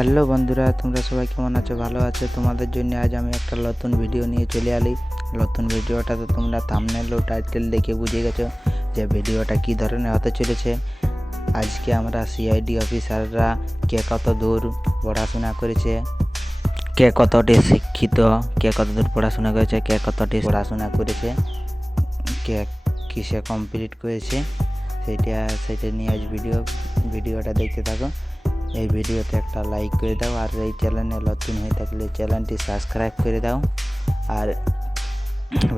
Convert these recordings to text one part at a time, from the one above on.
Hello বন্ধুরা, তোমরা সবাই কেমন আছো? ভালো আছো? তোমাদের জন্য আজ আমি একটা নতুন ভিডিও নিয়ে চলে এলি। নতুন ভিডিওটা তো তোমরা থাম্বনেল ও টাইটেল দেখে বুঝে গেছো যে ভিডিওটা কী ধরনের হতে চলেছে। আজকে আমরা সিআইডি অফিসাররা কে কত দূর পড়াশোনা করেছে, কে কতটি শিক্ষিত, কে কত দূর পড়াশোনা করেছে, কে কতটি পড়াশোনা করেছে, কে কিসে কমপ্লিট করেছে, সেটা নিয়ে আজ ভিডিওটা দেখতে থাকো। এই ভিডিওতে একটা লাইক করে দাও, আর এই চ্যানেলে নতুন হয়ে থাকলে চ্যানেলটি সাবস্ক্রাইব করে দাও, আর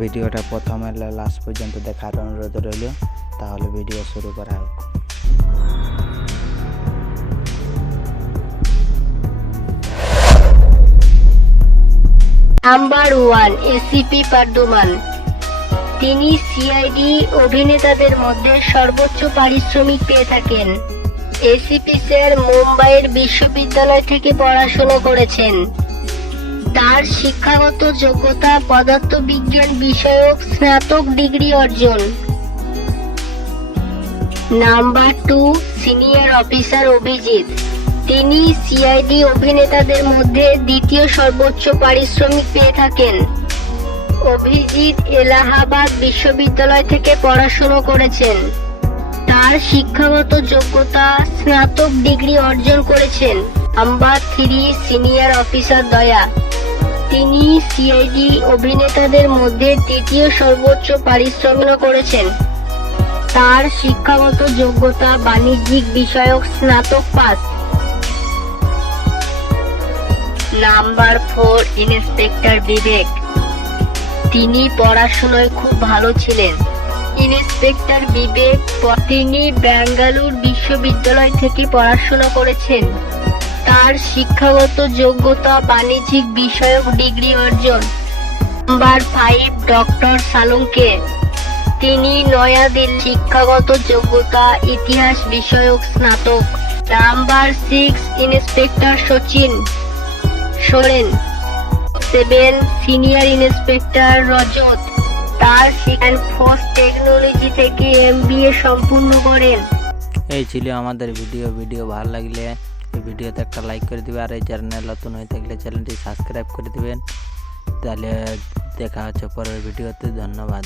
ভিডিওটা প্রথমে লাস্ট পর্যন্ত দেখার অনুরোধ রইল। তাহলে ভিডিও শুরু করা হোক। Number 1, ACP Pradyuman. তিনি সিআইডি অভিনেতাদের মধ্যে সর্বোচ্চ পারিশ্রমিক পেয়ে থাকেন। এসিপি স্যার মুম্বাইয়ের বিশ্ববিদ্যালয় থেকে পড়াশোনা করেছেন। তার শিক্ষাগত যোগ্যতা পদার্থবিজ্ঞান বিষয়ক স্নাতক ডিগ্রি অর্জন। Number 2, senior officer Abhijit. তিনি সিআইডি অভিনেতাদের মধ্যে দ্বিতীয় সর্বোচ্চ পারিশ্রমিক পেয়ে থাকেন। অভিজিৎ এলাহাবাদ বিশ্ববিদ্যালয় থেকে পড়াশোনা করেছেন। তার শিক্ষাগত যোগ্যতা স্নাতক ডিগ্রি অর্জন করেছেন। নাম্বার 3, সিনিয়র অফিসার দয়া। তিনি সিআইডি অভিনেতাদের মধ্যে তৃতীয় সর্বোচ্চ পারিশ্রমিক করেছেন। তার শিক্ষাগত যোগ্যতা বাণিজ্যিক বিষয়ক স্নাতক পাস। নাম্বার 4, ইন্সপেক্টর বিবেক। তিনি পড়াশোনায় খুব ভালো ছিলেন। ইন্সপেক্টর বিবেক তিনি বেঙ্গালুরু বিশ্ববিদ্যালয় থেকে পড়াশোনা করেছেন। তার শিক্ষাগত যোগ্যতা বাণিজ্যিক বিষয়ক ডিগ্রি অর্জন। Number 5, doctor Salunkhe. তিনি নয়াদিল্লি শিক্ষাগত যোগ্যতা ইতিহাস বিষয়ক স্নাতক। Number 6, inspector Sachin Soren. 7, senior inspector Rajat. তার ফোর্স টেকনোলজি থেকে MBA সম্পূর্ণ করেন। এই ছিল আমাদের ভিডিও ভালো লাগলে এই ভিডিওতে একটা লাইক করে দিবে, আর এই চ্যানেল নতুন হয়ে থাকলে চ্যানেলটি সাবস্ক্রাইব করে দিবেন। তাহলে দেখা হচ্ছে পরের ভিডিওতে। ধন্যবাদ।